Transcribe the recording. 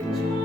Thank you.